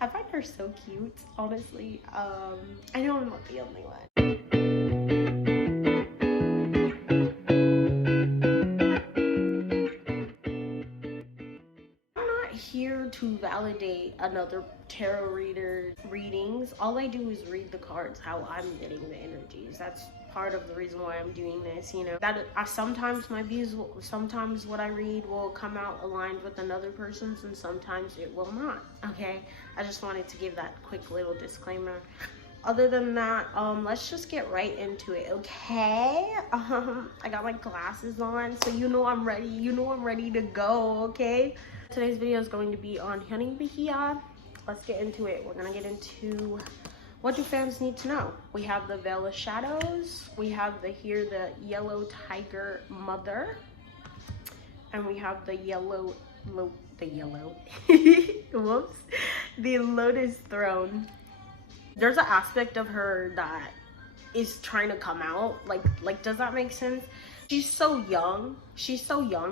I find her so cute, honestly. I know I'm not the only one. Here to validate another tarot reader readings. All I do is read the cards how I'm getting the energies. That's part of the reason why I'm doing this, you know. That sometimes my views sometimes what I read will come out aligned with another person's, and sometimes it will not. Okay, I just wanted to give that quick little disclaimer. Other than that, let's just get right into it, okay? I got my glasses on, so you know I'm ready. You know I'm ready to go, okay? Today's video is going to be on hunting Bahiyyih. Let's get into it. We're gonna get into what do fans need to know. We have the Veil of Shadows. We have the yellow tiger mother, and we have the whoops, the lotus throne. There's an aspect of her that is trying to come out. Like, does that make sense? She's so young,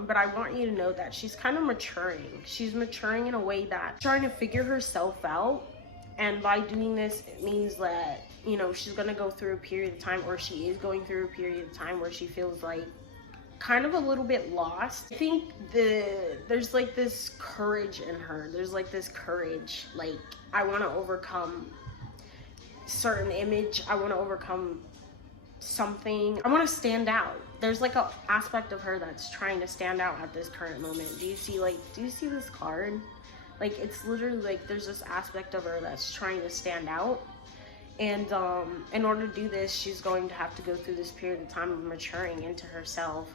but I want you to know that she's kind of maturing. She's maturing in a way that trying to figure herself out. And by doing this, it means that, you know, she's gonna go through a period of time, or she is going through a period of time where she feels like kind of a little bit lost. I think there's like this courage in her. There's like this courage, like, I want to overcome certain image. I want to overcome something. I want to stand out. There's like an aspect of her that's trying to stand out at this current moment. Do you see this card? Like, it's literally like there's this aspect of her that's trying to stand out. And in order to do this, she's going to have to go through this period of time of maturing into herself,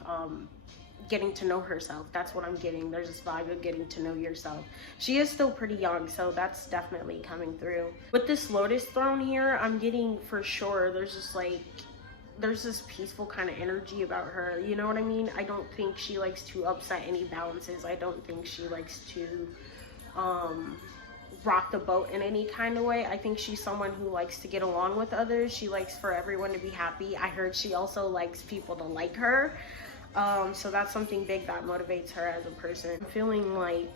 getting to know herself. That's what I'm getting. There's this vibe of getting to know yourself. She is still pretty young, so that's definitely coming through. With this lotus throne here, I'm getting for sure there's this peaceful kind of energy about her. You know what I mean? I don't think she likes to upset any balances. I don't think she likes to rock the boat in any kind of way. I think she's someone who likes to get along with others. She likes for everyone to be happy. I heard she also likes people to like her. So that's something big that motivates her as a person. I'm feeling like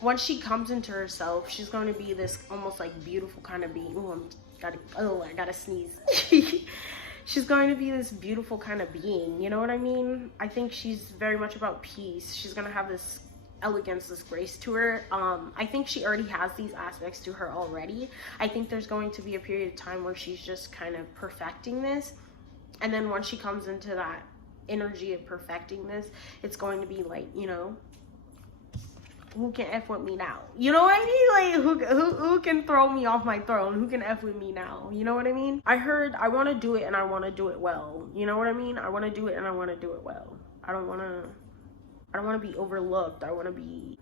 once she comes into herself, she's going to be this almost like beautiful kind of being. I gotta sneeze. She's going to be this beautiful kind of being, you know what I mean? I think she's very much about peace. She's going to have this elegance, this grace to her. I think she already has these aspects to her already. I think there's going to be a period of time where she's just kind of perfecting this. And then once she comes into that energy of perfecting this, it's going to be like, you know, who can F with me now? You know what I mean? Like, who can throw me off my throne? Who can F with me now? You know what I mean? I heard I want to do it and I want to do it well. You know what I mean? I want to do it and I want to do it well. I don't want to be overlooked. I want to be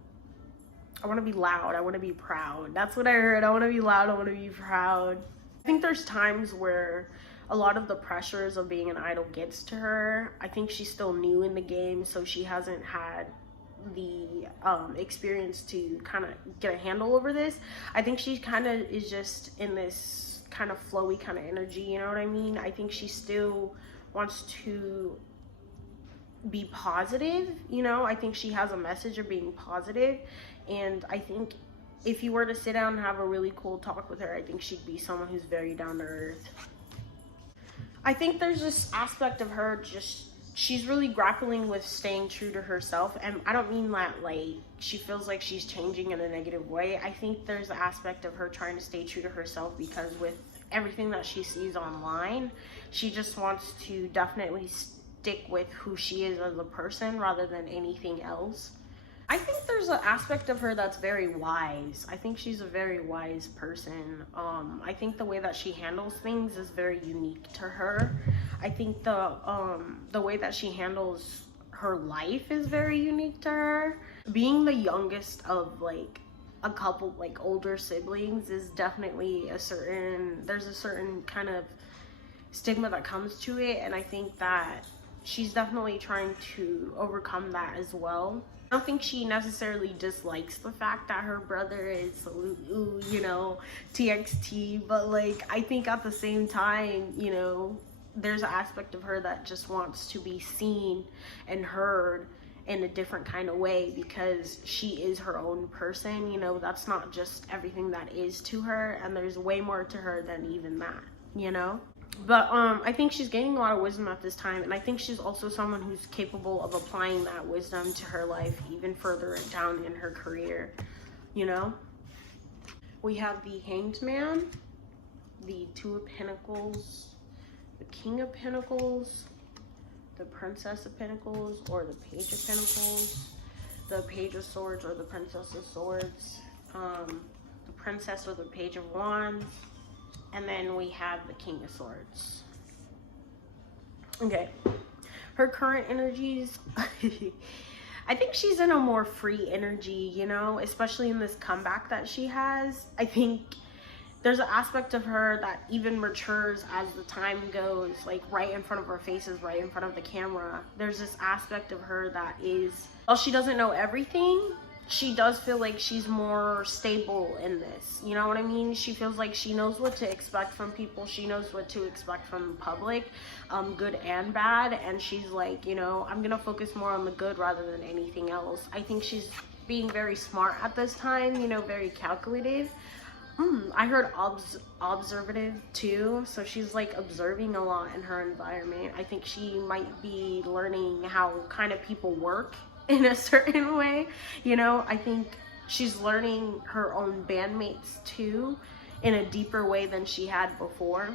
loud. I want to be proud. That's what I heard. I want to be loud. I want to be proud. I think there's times where a lot of the pressures of being an idol gets to her. I think she's still new in the game, so she hasn't had the experience to kind of get a handle over this. I think she kind of is just in this kind of flowy kind of energy, you know what I mean? I think she still wants to be positive, you know? I think she has a message of being positive, and I think if you were to sit down and have a really cool talk with her, I think she'd be someone who's very down to earth. I think there's this aspect of her just, she's really grappling with staying true to herself. And I don't mean that like she feels like she's changing in a negative way. I think there's an aspect of her trying to stay true to herself because with everything that she sees online, she just wants to definitely stick with who she is as a person rather than anything else. I think there's an aspect of her that's very wise. I think she's a very wise person. I think the way that she handles things is very unique to her. I think the way that she handles her life is very unique to her. Being the youngest of like a couple like older siblings is definitely there's a certain kind of stigma that comes to it, and I think that she's definitely trying to overcome that as well. I don't think she necessarily dislikes the fact that her brother is, you know, TXT, but like I think at the same time, you know, there's an aspect of her that just wants to be seen and heard in a different kind of way, because she is her own person. You know, that's not just everything that is to her, and there's way more to her than even that, you know. But I think she's gaining a lot of wisdom at this time, and I think she's also someone who's capable of applying that wisdom to her life even further down in her career, you know. We have the Hanged Man, the Two of Pentacles, the King of Pentacles, the Princess of Pentacles, or the Page of Pentacles, the Page of Swords, or the Princess of Swords, the Princess or the Page of Wands, and then we have the King of Swords. Okay, her current energies, I think she's in a more free energy, you know, especially in this comeback that she has. I think there's an aspect of her that even matures as the time goes, like right in front of her faces, right in front of the camera. There's this aspect of her that is, while she doesn't know everything, she does feel like she's more stable in this. You know what I mean? She feels like she knows what to expect from people. She knows what to expect from the public, good and bad. And she's like, you know, I'm gonna focus more on the good rather than anything else. I think she's being very smart at this time, you know, very calculative. I heard observative too, so she's like observing a lot in her environment. I think she might be learning how kind of people work in a certain way, you know. I think she's learning her own bandmates too in a deeper way than she had before.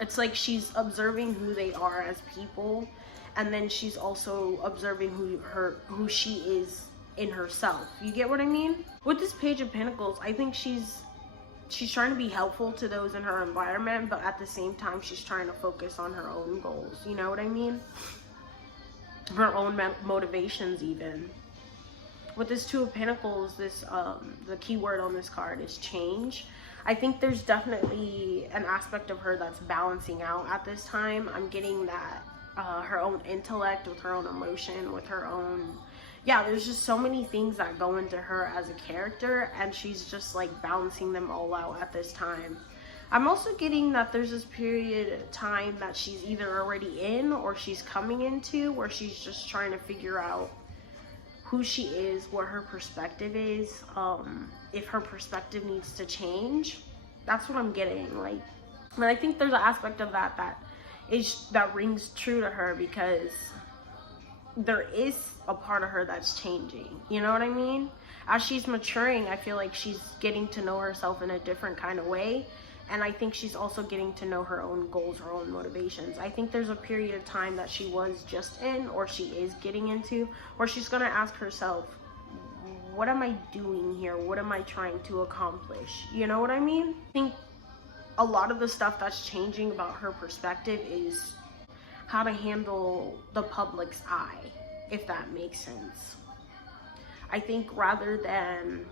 It's like she's observing who they are as people, and then she's also observing who she is in herself. You get what I mean? With this Page of Pentacles, I think she's trying to be helpful to those in her environment, but at the same time she's trying to focus on her own goals. You know what I mean? Her own motivations even. With this Two of Pentacles, this the key word on this card is change. I think there's definitely an aspect of her that's balancing out at this time. I'm getting that her own intellect, with her own emotion, with her own, yeah, there's just so many things that go into her as a character, and she's just like balancing them all out at this time. I'm also getting that there's this period of time that she's either already in or she's coming into, where she's just trying to figure out who she is, what her perspective is, if her perspective needs to change. That's what I'm getting. Like, but I think there's an aspect of that that rings true to her, because there is a part of her that's changing. You know what I mean? As she's maturing, I feel like she's getting to know herself in a different kind of way. And I think she's also getting to know her own goals, her own motivations. I think there's a period of time that she was just in, or she is getting into, where she's going to ask herself, what am I doing here? What am I trying to accomplish? You know what I mean? I think a lot of the stuff that's changing about her perspective is how to handle the public's eye, if that makes sense. I think rather than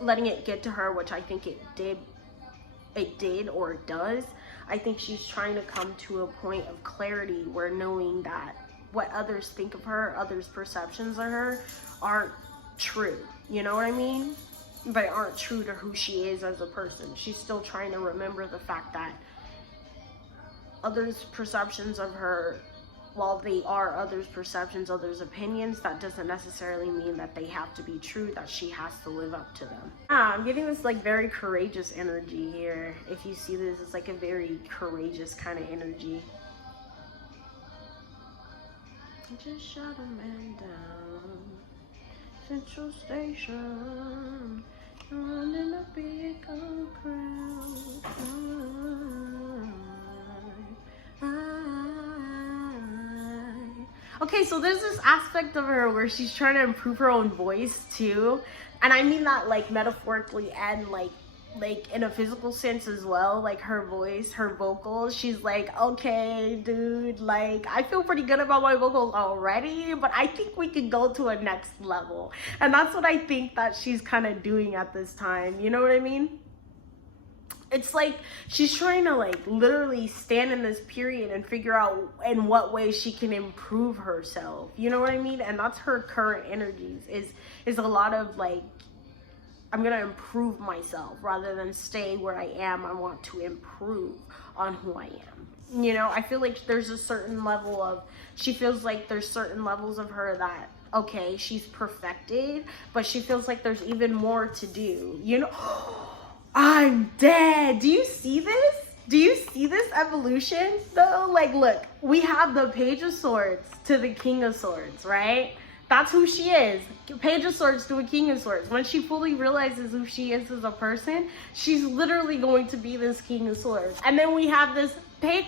letting it get to her, which I think it did or it does, I think she's trying to come to a point of clarity where knowing that what others think of her, others' perceptions of her, aren't true. You know what I mean? They aren't true to who she is as a person. She's still trying to remember the fact that others' perceptions of her, while they are others' perceptions, others' opinions, that doesn't necessarily mean that they have to be true, that she has to live up to them. I'm getting this like very courageous energy here. If you see this, it's like a very courageous kind of energy. Just shot a man down, Central Station, running a big old crowd. Okay, so there's this aspect of her where she's trying to improve her own voice too, and I mean that like metaphorically and like in a physical sense as well. Like her voice, her vocals, she's like, okay dude, like I feel pretty good about my vocals already, but I think we could go to a next level. And that's what I think that she's kind of doing at this time. You know what I mean? It's like she's trying to like literally stand in this period and figure out in what way she can improve herself. You know what I mean? And that's her current energies, is a lot of like, I'm gonna improve myself rather than stay where I am. I want to improve on who I am. You know, I feel like there's a certain level of, she feels like there's certain levels of her that, okay, she's perfected, but she feels like there's even more to do, you know? I'm dead. Do you see this? Do you see this evolution though? Like, look, we have the Page of Swords to the King of Swords, right? That's who she is. Page of Swords to a King of Swords. When she fully realizes who she is as a person, she's literally going to be this King of Swords. And then we have this page,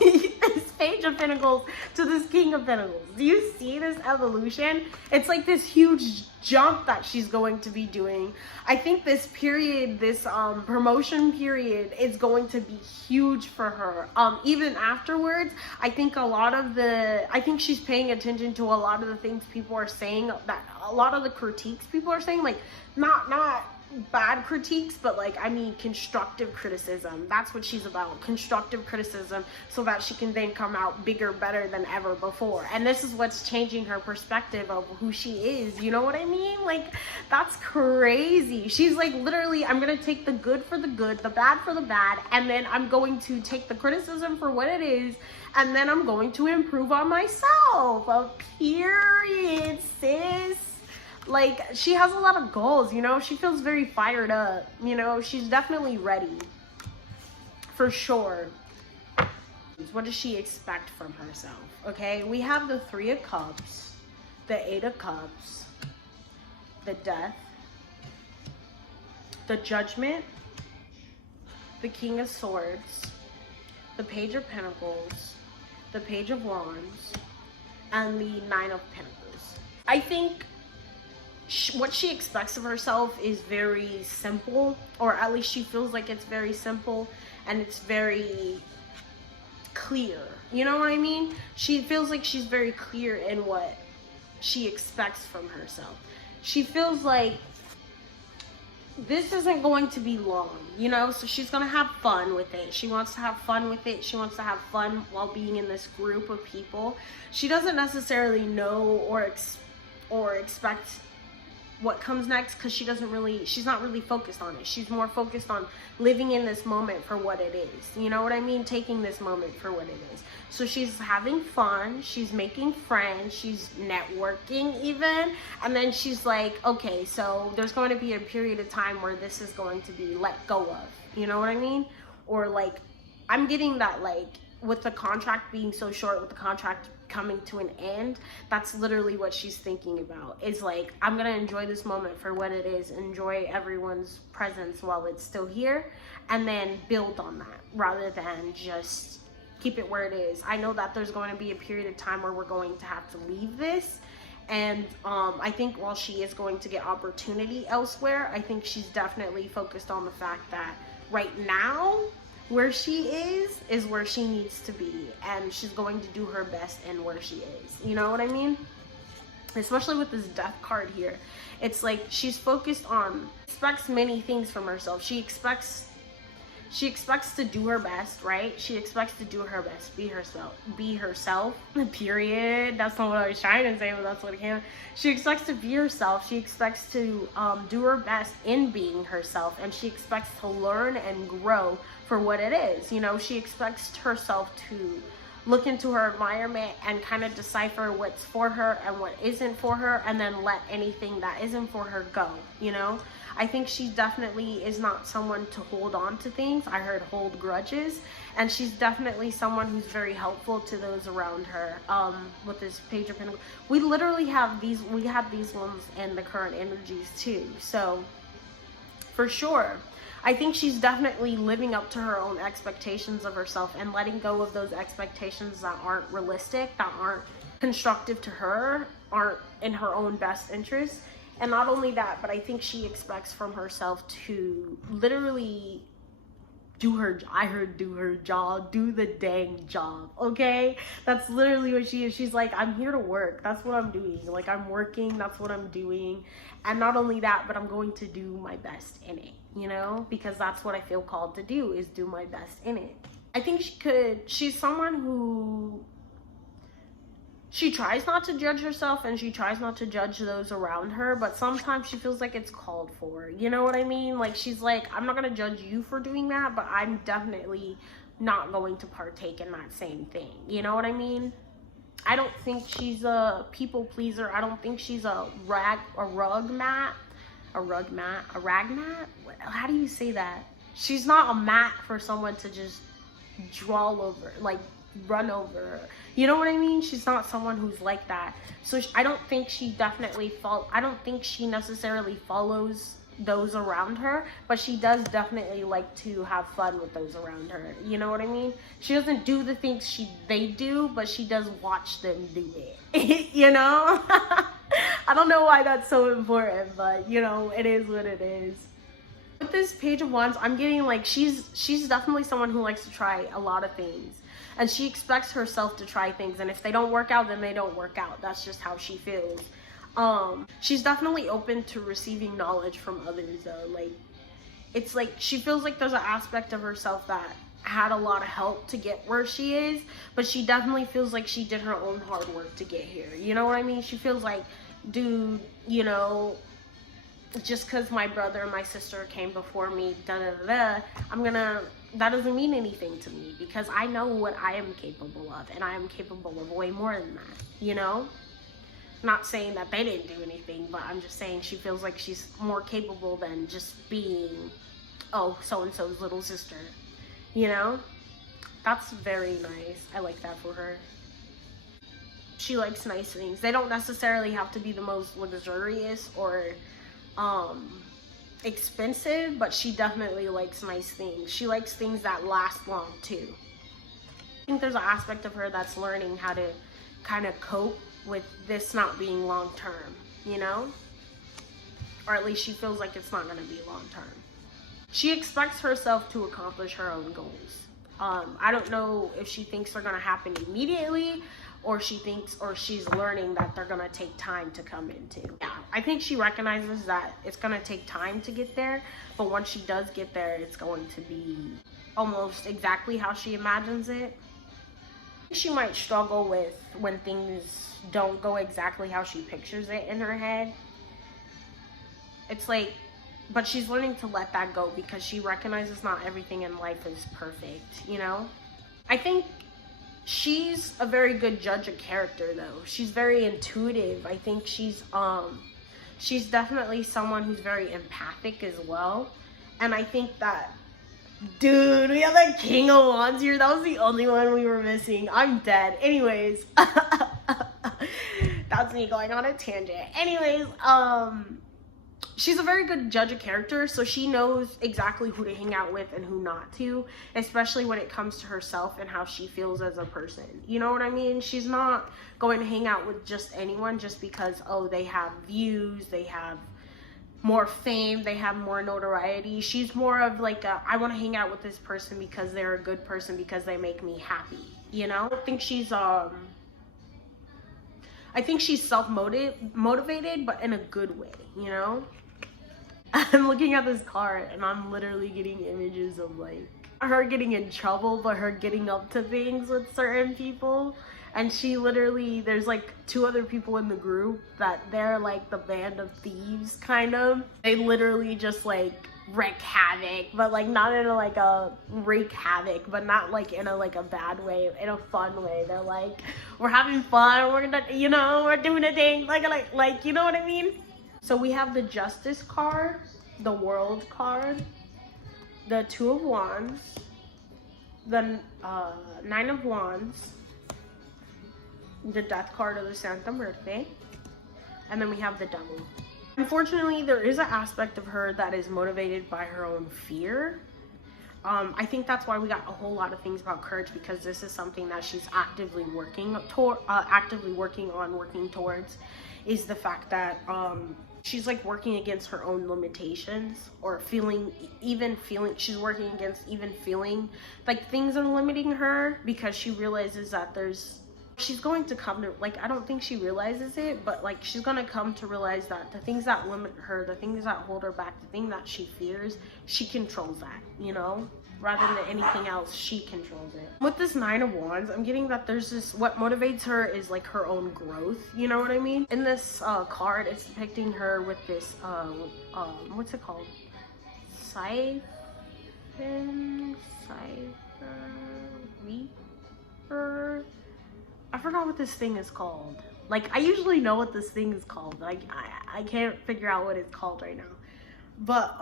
this Page of Pentacles to this King of Pentacles. Do you see this evolution? It's like this huge jump that she's going to be doing. I think this period, this promotion period is going to be huge for her. Even afterwards, I think I think she's paying attention to a lot of the things people are saying, that a lot of the critiques people are saying, like not bad critiques, but like, I mean, constructive criticism. That's what she's about, constructive criticism, so that she can then come out bigger, better than ever before. And this is what's changing her perspective of who she is. You know what I mean? Like, that's crazy. She's like, literally, I'm gonna take the good for the good, the bad for the bad, and then I'm going to take the criticism for what it is, and then I'm going to improve on myself. A period, sis. Like, she has a lot of goals, you know? She feels very fired up, you know? She's definitely ready, for sure. What does she expect from herself, okay? We have the Three of Cups, the Eight of Cups, the Death, the Judgment, the King of Swords, the Page of Pentacles, the Page of Wands, and the Nine of Pentacles. I think what she expects of herself is very simple, or at least she feels like it's very simple, and it's very clear. You know what I mean? She feels like she's very clear in what she expects from herself. She feels like this isn't going to be long, you know? So she's gonna have fun with it. She wants to have fun with it. She wants to have fun while being in this group of people. She doesn't necessarily know or expect what comes next, because she's not really focused on it. She's more focused on living in this moment for what it is. You know what I mean? Taking this moment for what it is. So she's having fun, she's making friends, she's networking even, and then she's like, okay, so there's going to be a period of time where this is going to be let go of. You know what I mean? Or like, I'm getting that, like, with the contract being so short, with the contract coming to an end, that's literally what she's thinking about. Is like, I'm gonna enjoy this moment for what it is, enjoy everyone's presence while it's still here, and then build on that rather than just keep it where it is. I know that there's going to be a period of time where we're going to have to leave this, and I think while she is going to get opportunity elsewhere, I think she's definitely focused on the fact that right now where she is where she needs to be, and she's going to do her best in where she is. You know what I mean? Especially with this Death card here, it's like she's focused on, expects many things from herself. She expects to do her best, right? She expects to do her best, be herself, period. That's not what I was trying to say, but that's what it came. She expects to be herself. She expects to do her best in being herself, and she expects to learn and grow for what it is. You know, she expects herself to look into her environment and kind of decipher what's for her and what isn't for her, and then let anything that isn't for her go, you know? I think she definitely is not someone to hold on to things. I heard hold grudges, and she's definitely someone who's very helpful to those around her. With this Page of Pentacles, we literally have these ones in the current energies too. So for sure, I think she's definitely living up to her own expectations of herself and letting go of those expectations that aren't realistic, that aren't constructive to her, aren't in her own best interest. And not only that, but I think she expects from herself to literally do her job, do the dang job, okay? That's literally what she is. She's like, I'm here to work. That's what I'm doing. Like, I'm working, that's what I'm doing. And not only that, but I'm going to do my best in it, you know? Because that's what I feel called to do, is do my best in it. I think she's someone who, she tries not to judge herself, and she tries not to judge those around her, but sometimes she feels like it's called for. You know what I mean? Like, she's like, I'm not gonna judge you for doing that, but I'm definitely not going to partake in that same thing. You know what I mean? I don't think she's a people pleaser. I don't think she's a rag mat. How do you say that? She's not a mat for someone to just draw over, like run over. You know what I mean? She's not someone who's like that. So I don't think she I don't think she necessarily follows those around her, but she does definitely like to have fun with those around her. You know what I mean? She doesn't do the things they do, but she does watch them do it. You know? I don't know why that's so important, but you know, it is what it is. With this Page of Wands, I'm getting like she's definitely someone who likes to try a lot of things, and she expects herself to try things, and if they don't work out, then they don't work out. That's just how she feels. She's definitely open to receiving knowledge from others though. Like, it's like she feels like there's an aspect of herself that had a lot of help to get where she is, but she definitely feels like she did her own hard work to get here. You know what I mean? She feels like, dude, you know, just because my brother and my sister came before me, that doesn't mean anything to me, because I know what I am capable of, and I am capable of way more than that, you know? Not saying that they didn't do anything, but I'm just saying she feels like she's more capable than just being, oh, so-and-so's little sister, you know? That's very nice. I like that for her. She likes nice things. They don't necessarily have to be the most luxurious or expensive, but she definitely likes nice things. She likes things that last long too. I think there's an aspect of her that's learning how to kind of cope with this not being long term, you know? Or at least she feels like it's not going to be long term. She expects herself to accomplish her own goals. I don't know if she thinks they're going to happen immediately, or she's learning that they're going to take time to come into. Yeah, I think she recognizes that it's going to take time to get there, but once she does get there, it's going to be almost exactly how she imagines it. She might struggle with when things don't go exactly how she pictures it in her head. It's like, but she's learning to let that go because she recognizes not everything in life is perfect, you know? I think she's a very good judge of character though. She's very intuitive. I think she's definitely someone who's very empathic as well. And I think that, dude, we have the King of Wands here. That was the only one we were missing. I'm dead. Anyways, that's me going on a tangent. Anyways, she's a very good judge of character, so she knows exactly who to hang out with and who not to, especially when it comes to herself and how she feels as a person. You know what I mean? She's not going to hang out with just anyone just because, oh, they have views, they have more fame, they have more notoriety. She's more of like I want to hang out with this person because they're a good person, because they make me happy, you know? I think she's self-motivated, but in a good way, you know? I'm looking at this card and I'm literally getting images of like her getting in trouble, but her getting up to things with certain people. And she literally, there's like 2 other people in the group that they're like the band of thieves, kind of. They literally just like wreak havoc, but like not in a like a wreak havoc, but not like in a like a bad way, in a fun way. They're like, we're having fun, we're gonna, you know, we're doing a thing, like you know what I mean? So we have the Justice card, the World card, the 2 of Wands, the 9 of Wands, the Death card of the Santa Muerte, and then we have the Devil. Unfortunately, there is an aspect of her that is motivated by her own fear. I think that's why we got a whole lot of things about courage, because this is something that she's actively working towards, is the fact that she's like working against her own limitations, or she's working against even feeling like things are limiting her, because she realizes that she's going to come to, like, I don't think she realizes it, but like she's gonna come to realize that the things that limit her, the things that hold her back, the thing that she fears, she controls that, you know? Rather than anything else, she controls it. With this 9 of Wands, I'm getting that there's this, what motivates her is like her own growth, you know what I mean? In this card, it's depicting her with this, what's it called? Scythe? Open Cipher Reaper. I forgot what this thing is called. Like, I usually know what this thing is called. Like, I can't figure out what it's called right now. But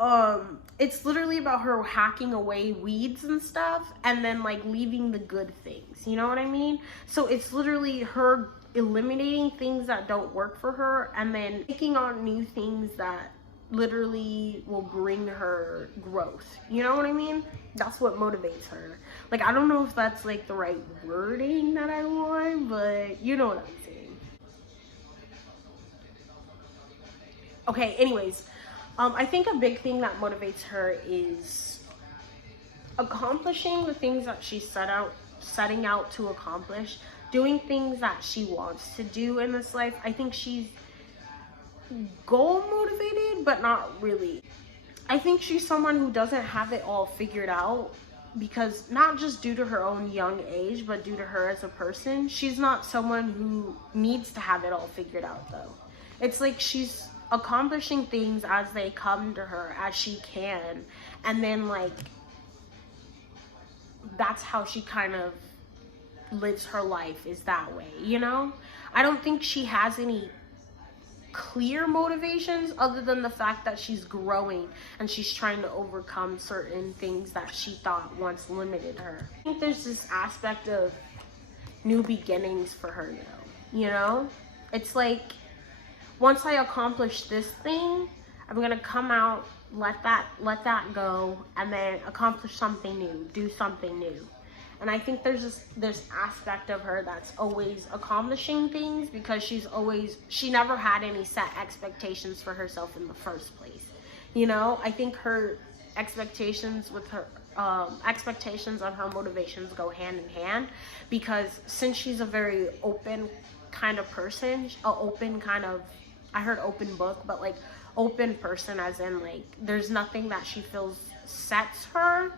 it's literally about her hacking away weeds and stuff and then like leaving the good things. You know what I mean? So it's literally her eliminating things that don't work for her and then taking on new things that literally will bring her growth. You know what I mean? That's what motivates her. Like, I don't know if that's like the right wording that I want, but you know what I'm saying. Okay, anyways, I think a big thing that motivates her is accomplishing the things that she's setting out to accomplish, doing things that she wants to do in this life. I think she's goal motivated, but not really. I think she's someone who doesn't have it all figured out, because not just due to her own young age, but due to her as a person. She's not someone who needs to have it all figured out though. It's like she's accomplishing things as they come to her, as she can, and then like that's how she kind of lives her life, is that way, you know? I don't think she has any clear motivations other than the fact that she's growing and she's trying to overcome certain things that she thought once limited her. I think there's this aspect of new beginnings for her now, you know? It's like, once I accomplish this thing, I'm gonna come out, let that go, and then accomplish something new, do something new. And I think there's this aspect of her that's always accomplishing things, because she never had any set expectations for herself in the first place. You know, I think her expectations with her expectations and her motivations go hand in hand, because since she's a very open kind of person, I heard open book, but like open person as in like there's nothing that she feels sets her.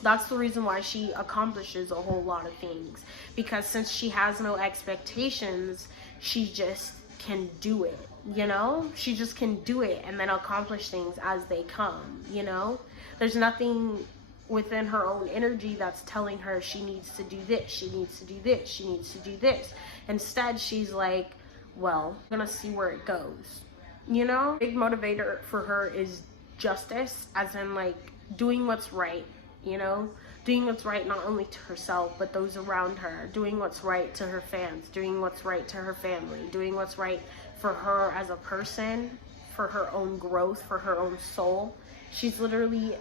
That's the reason why she accomplishes a whole lot of things, because since she has no expectations, she just can do it, you know? She just can do it and then accomplish things as they come, you know? There's nothing within her own energy that's telling her she needs to do this, she needs to do this, she needs to do this. Instead, she's like, well, I'm gonna see where it goes, you know? Big motivator for her is justice, as in like doing what's right, you know? Doing what's right not only to herself, but those around her. Doing what's right to her fans, doing what's right to her family, doing what's right for her as a person, for her own growth, for her own soul. She's literally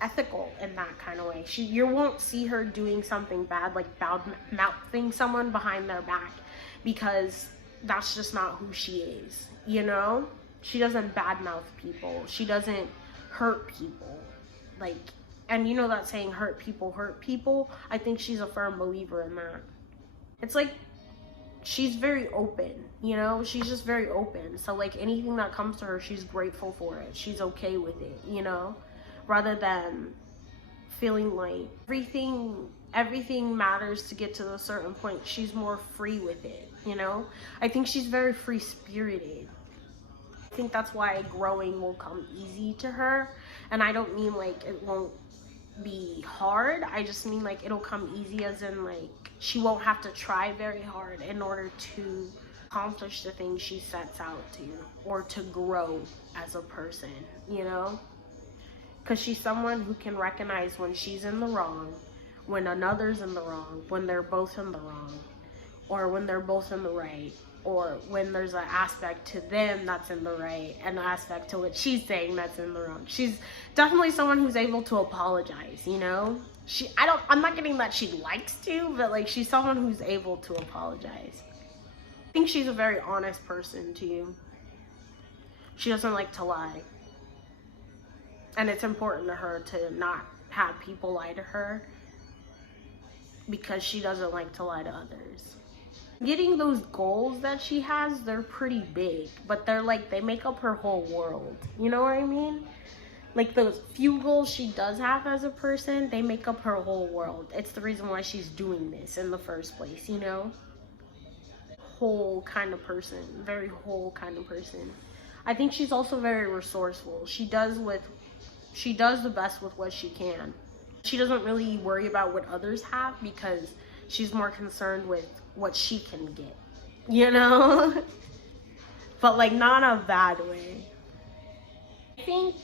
ethical in that kind of way. You won't see her doing something bad, like bad-mouthing someone behind their back, because that's just not who she is, you know? She doesn't badmouth people. She doesn't hurt people. Like, and you know that saying, hurt people hurt people? I think she's a firm believer in that. It's like, she's very open, you know? She's just very open. So like anything that comes to her, she's grateful for it. She's okay with it, you know? Rather than feeling like everything matters to get to a certain point. She's more free with it, you know? I think she's very free-spirited. I think that's why growing will come easy to her. And I don't mean like it won't be hard. I just mean like it'll come easy as in like she won't have to try very hard in order to accomplish the things she sets out to, or to grow as a person, you know? Because she's someone who can recognize when she's in the wrong, when another's in the wrong, when they're both in the wrong, or when they're both in the right, or when there's an aspect to them that's in the right and an aspect to what she's saying that's in the wrong. She's definitely someone who's able to apologize, you know? I'm not getting that she likes to, but like she's someone who's able to apologize. I think she's a very honest person too. She doesn't like to lie. And it's important to her to not have people lie to her, because she doesn't like to lie to others. Getting those goals that she has, they're pretty big, but they're like, they make up her whole world. You know what I mean? Like those few goals she does have as a person, they make up her whole world. It's the reason why she's doing this in the first place, you know? Whole kind of person, very whole kind of person. I think she's also very resourceful. She does She does the best with what she can. She doesn't really worry about what others have because she's more concerned with what she can get, you know? But like not in a bad way. I think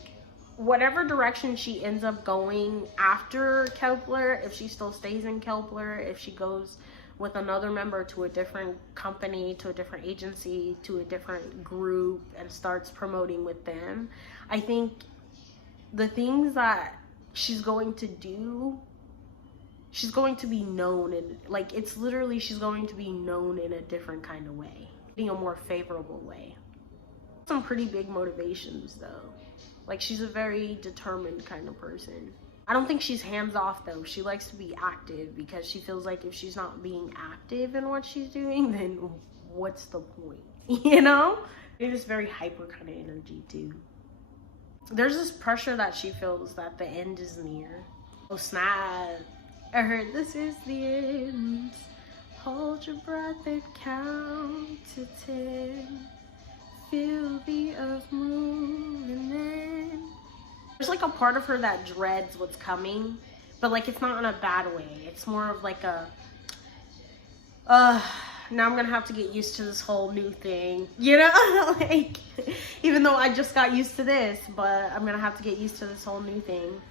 whatever direction she ends up going after kep1er, if she still stays in kep1er, if she goes with another member to a different company, to a different agency, to a different group, and starts promoting with them, I think the things that she's going to do, she's going to be known in, like, it's literally, she's going to be known in a different kind of way, in a more favorable way. Some pretty big motivations though. Like, she's a very determined kind of person. I don't think she's hands off though. She likes to be active because she feels like if she's not being active in what she's doing, then what's the point, you know? It is very hyper kind of energy too. There's this pressure that she feels that the end is near. Oh snap, I heard this is the end. Hold your breath and count to 10. Feel the earth move and then. There's like a part of her that dreads what's coming, but like it's not in a bad way. It's more of like a, now I'm gonna have to get used to this whole new thing, you know? Like, even though I just got used to this, but I'm gonna have to get used to this whole new thing.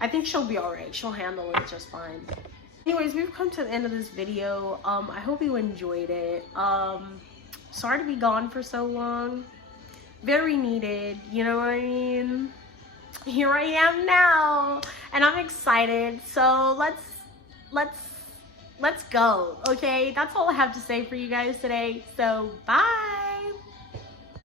I think she'll be all right. She'll handle it just fine. Anyways, we've come to the end of this video. I hope you enjoyed it. Sorry to be gone for so long. Very needed, you know what I mean? Here I am now, and I'm excited. So let's go, okay? That's all I have to say for you guys today. So bye.